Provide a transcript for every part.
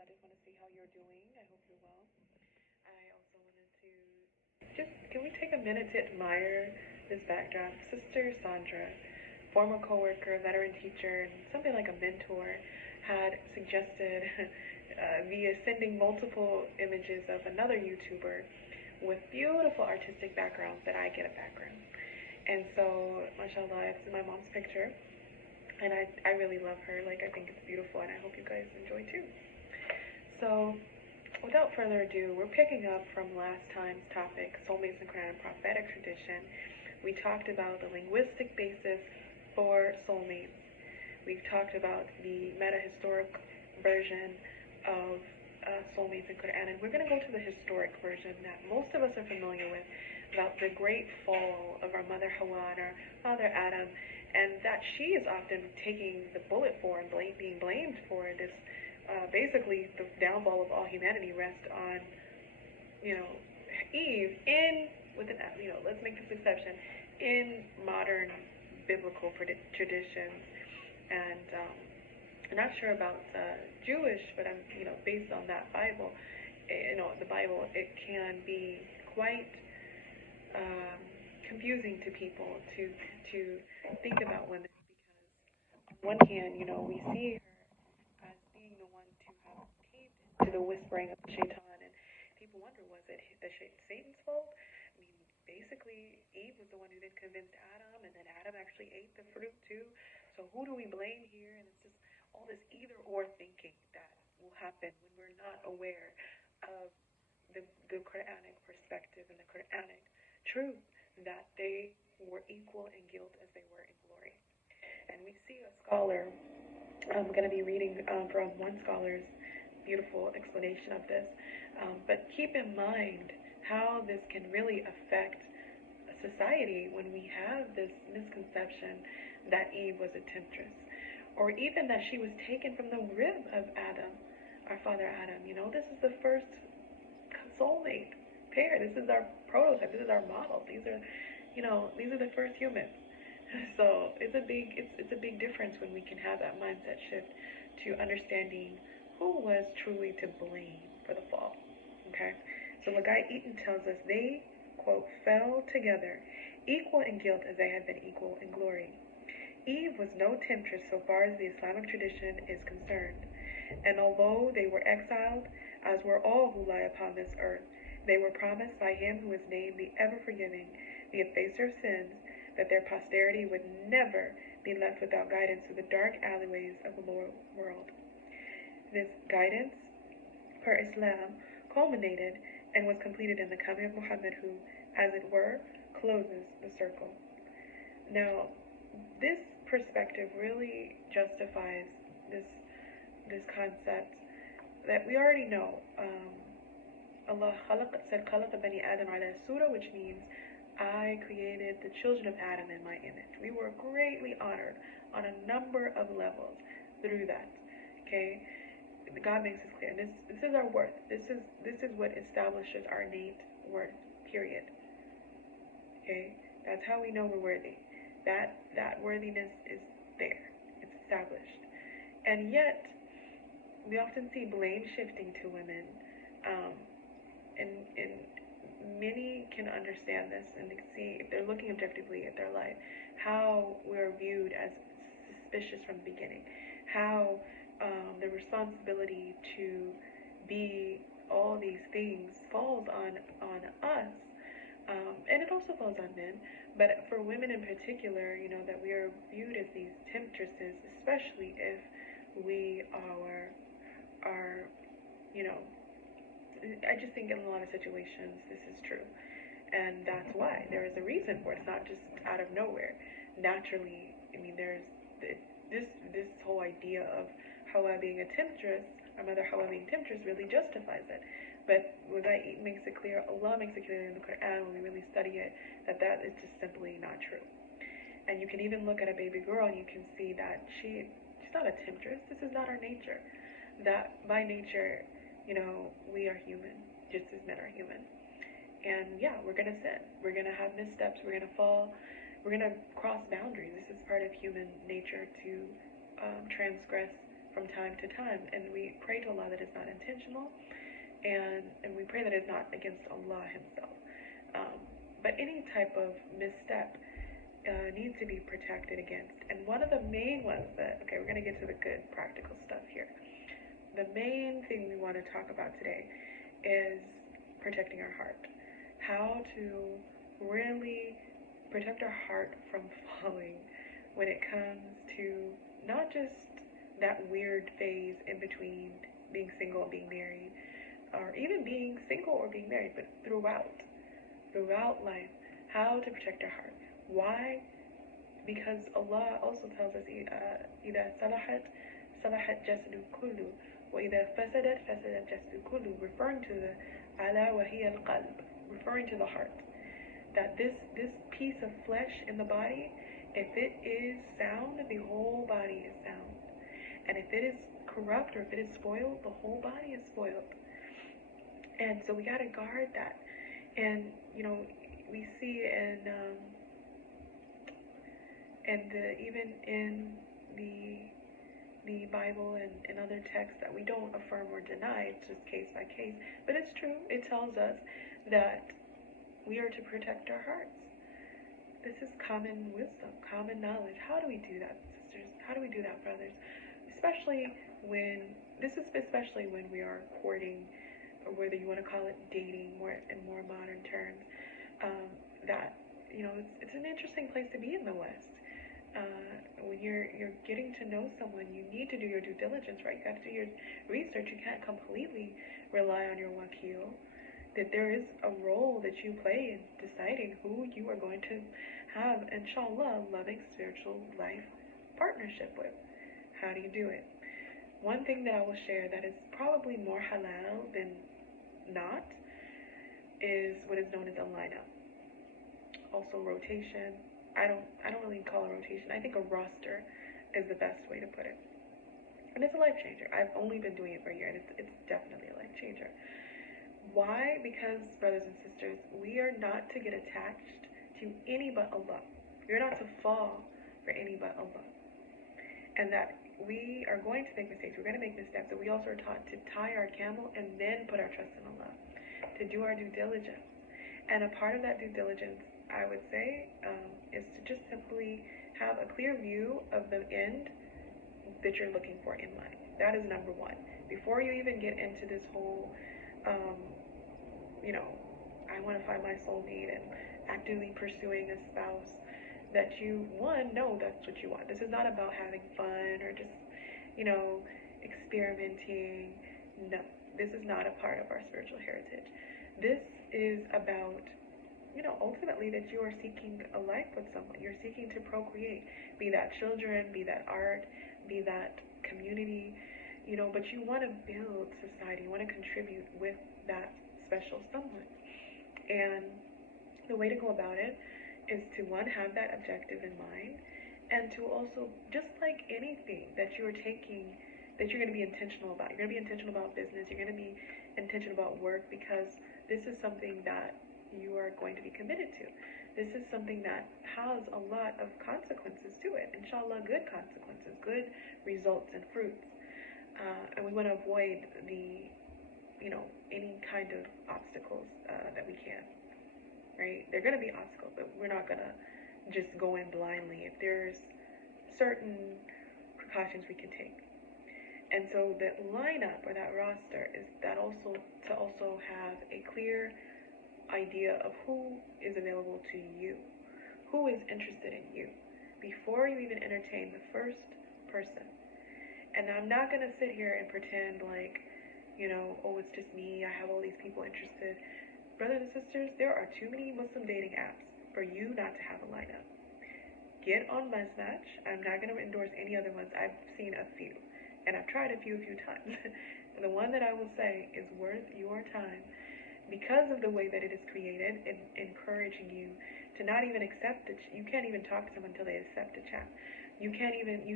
I just want to see how you're doing. I hope you're well. I also wanted to can we take a minute to admire this backdrop? Sister Sandra, former coworker, veteran teacher, and something like a mentor, had suggested via sending multiple images of another YouTuber with beautiful artistic backgrounds that I get a background. And so, mashallah, it's my mom's picture. And I really love her. Like, I think it's beautiful, and I hope you guys enjoy too. So, without further ado, we're picking up from last time's topic, Soulmates and Quran and Prophetic Tradition. We talked about the linguistic basis for soulmates. We've talked about the meta-historic version of soulmates and Quran, and we're going to go to the historic version that most of us are familiar with, about the great fall of our mother Hawa and our father Adam, and that she is often taking the bullet for and being blamed for this. Basically, the downfall of all humanity rests on, Eve let's make this exception, in modern biblical traditions. And I'm not sure about Jewish, but I'm, based on that Bible, the Bible, it can be quite confusing to people to think about women, because on one hand, we see her as being the one to have caved into the whispering of the shaitan, and people wonder, was it Satan's fault? I mean, basically, Eve was the one who then convinced Adam, and then Adam actually ate the fruit too. So who do we blame here? And it's just all this either-or thinking that will happen when we're not aware of the Quranic perspective and the Quranic truth that they were equal in guilt as they were in glory. And we see a scholar, I'm going to be reading from one scholar's beautiful explanation of this, but keep in mind how this can really affect society when we have this misconception that Eve was a temptress, or even that she was taken from the rib of Adam, our father Adam. This is the first soulmate pair. This is our prototype. This is our model. These are the first humans. So it's a big difference when we can have that mindset shift to understanding who was truly to blame for the fall. Okay? So Lagai Eaton tells us they, quote, fell together, equal in guilt as they had been equal in glory. Eve was no temptress so far as the Islamic tradition is concerned. And although they were exiled, as were all who lie upon this earth, they were promised by him who is named the ever-forgiving, the effacer of sins, that their posterity would never be left without guidance through the dark alleyways of the world. This guidance, per Islam, culminated and was completed in the coming of Muhammad, who, as it were, closes the circle. Now, this perspective really justifies this concept that we already know. Allah said, "Khalaqa bani Adam ala surah," which means I created the children of Adam in my image. We were greatly honored on a number of levels through that. Okay, God makes this clear. This is our worth. This is what establishes our innate worth. Period. Okay, that's how we know we're worthy. That worthiness is there. It's established, and yet we often see blame shifting to women, and many can understand this and see, if they're looking objectively at their life, how we're viewed as suspicious from the beginning, how the responsibility to be all these things falls on us, and it also falls on men, but for women in particular, that we are viewed as these temptresses, especially if we are I just think in a lot of situations this is true, and that's why there is a reason for it. It's not just out of nowhere. Naturally, there's this whole idea of Hawa being a temptress, our mother Hawa being temptress, really justifies it. But Lagai makes it clear, Allah makes it clear in the Quran when we really study it, that is just simply not true. And you can even look at a baby girl and you can see that she's not a temptress. This is not our nature. That by nature, we are human, just as men are human. And yeah, we're going to sin. We're going to have missteps. We're going to fall. We're going to cross boundaries. This is part of human nature to transgress from time to time, and we pray to Allah that it's not intentional, and we pray that it's not against Allah Himself. But any type of misstep needs to be protected against. And one of the main ones that, okay, we're going to get to the good practical stuff here. The main thing we want to talk about today is protecting our heart. How to really protect our heart from falling when it comes to not just that weird phase in between being single and being married, or even being single or being married, but throughout life, how to protect our heart. Why? Because Allah also tells us, إِذَا صَلَحَتْ جَسَدُ كُلُّ وَإِذَا فَسَدَتْ جَسَدُ كُلُّ, referring to the أَلَا وَهِيَ الْقَلْبِ, referring to the heart. That this piece of flesh in the body, if it is sound, the whole body is sound. And if it is corrupt or if it is spoiled, the whole body is spoiled. And so we got to guard that. And, you know, we see even in the Bible and in other texts that we don't affirm or deny, it's just case by case. But it's true. It tells us that we are to protect our hearts. This is common wisdom, common knowledge. How do we do that, sisters? How do we do that, brothers? Especially when we are courting, or whether you want to call it dating, in more modern terms. That, you know, it's an interesting place to be in the West. When you're getting to know someone, you need to do your due diligence, right? You got to do your research. You can't completely rely on your wakil. That there is a role that you play in deciding who you are going to have, inshallah, loving spiritual life partnership with. How do you do it? One thing that I will share that is probably more halal than not is what is known as a lineup. Also rotation. I don't really call it rotation. I think a roster is the best way to put it. And it's a life changer. I've only been doing it for a year, and it's definitely a life changer. Why? Because, brothers and sisters, we are not to get attached to any but Allah. You're not to fall for any but Allah. And that we are going to make mistakes. We're going to make missteps. But we also are taught to tie our camel and then put our trust in Allah. To do our due diligence. And a part of that due diligence, I would say, is to just simply have a clear view of the end that you're looking for in life. That is number one. Before you even get into this whole, I want to find my soulmate and actively pursuing a spouse, that you, one, know that's what you want. This is not about having fun or just, experimenting. No, this is not a part of our spiritual heritage. This is about, ultimately that you are seeking a life with someone. You're seeking to procreate, be that children, be that art, be that community, but you want to build society. You want to contribute with that special someone. And the way to go about it is to, one, have that objective in mind, and to also, just like anything that you're taking, that you're going to be intentional about. You're going to be intentional about business. You're going to be intentional about work, because this is something that you are going to be committed to. This is something that has a lot of consequences to it. Inshallah, good consequences, good results and fruits. And we want to avoid any kind of obstacles that we can, right? There are going to be obstacles, but we're not going to just go in blindly. If there's certain precautions we can take. And so that lineup or that roster is that also to also have a clear idea of who is available to you, who is interested in you, before you even entertain the first person. And I'm not going to sit here and pretend like, it's just me, I have all these people interested. Brothers and sisters, there are too many Muslim dating apps for you not to have a lineup. Get on Match. I'm not going to endorse any other ones. I've seen a few, and I've tried a few times. And the one that I will say is worth your time, because of the way that it is created, and encouraging you to not even accept it. You can't even talk to someone until they accept a chat. You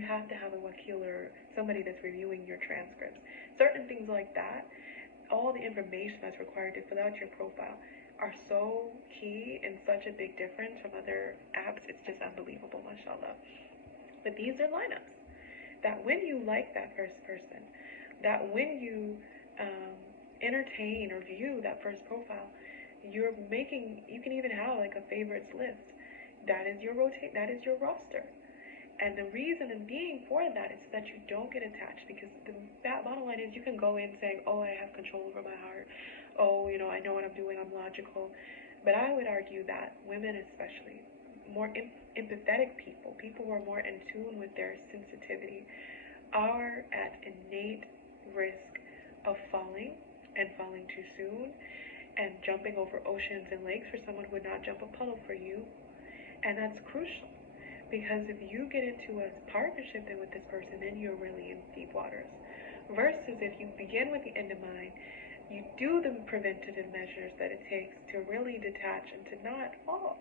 have to have a wakil or somebody that's reviewing your transcripts. Certain things like that, all the information that's required to fill out your profile are so key and such a big difference from other apps. It's just unbelievable, mashallah. But these are lineups. that when you like that first person, that when you entertain or view that first profile, you can even have like a favorites list. That is your roster. And the reason in being for that is that you don't get attached, because the bottom line is you can go in saying, oh, I have control over my heart. Oh, I know what I'm doing. I'm logical. But I would argue that women especially, more empathetic people who are more in tune with their sensitivity, are at innate risk of falling and falling too soon and jumping over oceans and lakes for someone who would not jump a puddle for you. And that's crucial. Because if you get into a partnership then with this person, then you're really in deep waters. Versus if you begin with the end in mind, you do the preventative measures that it takes to really detach and to not fall,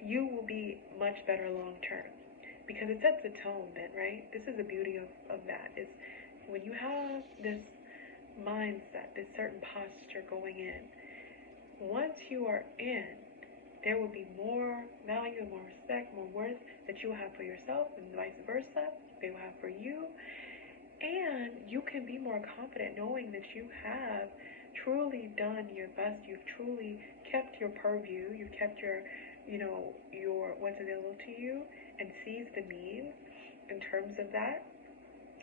you will be much better long term. Because it sets the tone then, right? This is the beauty of that, is when you have this mindset, this certain posture going in, once you are in, there will be more value, more respect, more worth that you will have for yourself, and vice versa, they will have for you. And you can be more confident knowing that you have truly done your best. You've truly kept your purview. You've kept your what's available to you, and seized the means in terms of that.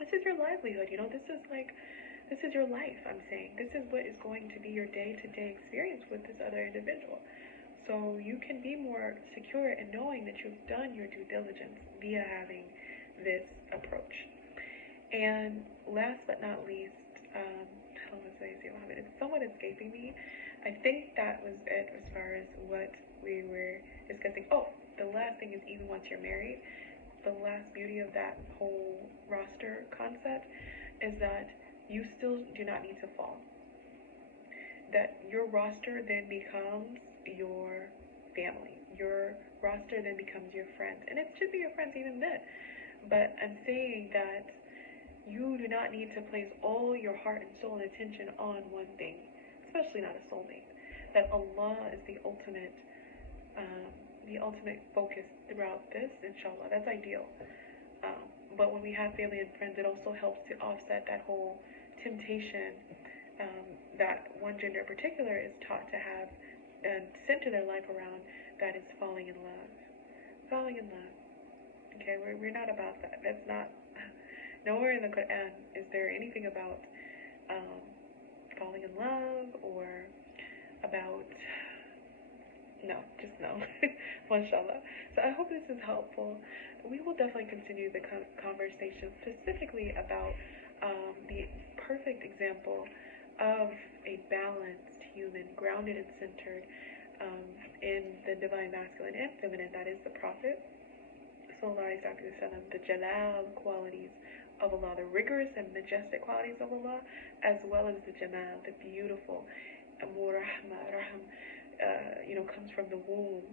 This is your livelihood. This is your life. I'm saying this is what is going to be your day-to-day experience with this other individual. So you can be more secure in knowing that you've done your due diligence via having this approach. And last but not least, it's somewhat escaping me. I think that was it as far as what we were discussing. Oh, the last thing is, even once you're married, the last beauty of that whole roster concept is that you still do not need to fall. That your roster then becomes your family. Your roster then becomes your friends. And it should be your friends even then. But I'm saying that you do not need to place all your heart and soul and attention on one thing, especially not a soulmate. That Allah is the ultimate focus throughout this, inshallah. That's ideal. But when we have family and friends, it also helps to offset that whole temptation that one gender in particular is taught to have and center their life around, that is falling in love. Falling in love. Okay, we're not about that. That's not, nowhere in the Quran is there anything about falling in love or about, no, just no. Mashallah. So I hope this is helpful. We will definitely continue the conversation specifically about the perfect example of a balanced human, grounded and centered in the divine masculine and feminine, that is the Prophet, the Jalal qualities of Allah, the rigorous and majestic qualities of Allah, as well as the Jamal, the beautiful, Rahm, comes from the womb.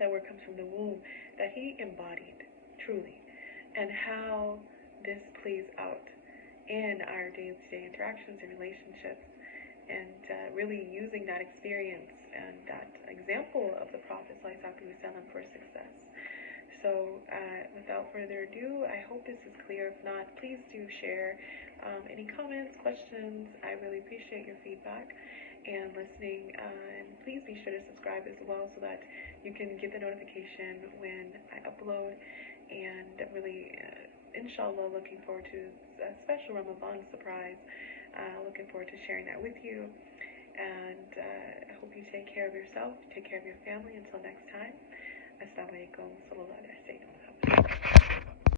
That word comes from the womb, that he embodied, truly, and how this plays out in our day-to-day interactions and relationships, and really using that experience and that example of the Prophet ﷺ for success. So without further ado, I hope this is clear. If not, please do share any comments, questions. I really appreciate your feedback and listening. And please be sure to subscribe as well, so that you can get the notification when I upload. And really, inshallah, looking forward to a special Ramadan surprise. Looking forward to sharing that with you. And I hope you take care of yourself, take care of your family. Until next time, Assalamu alaikum, sallallahu alaihi wasallam.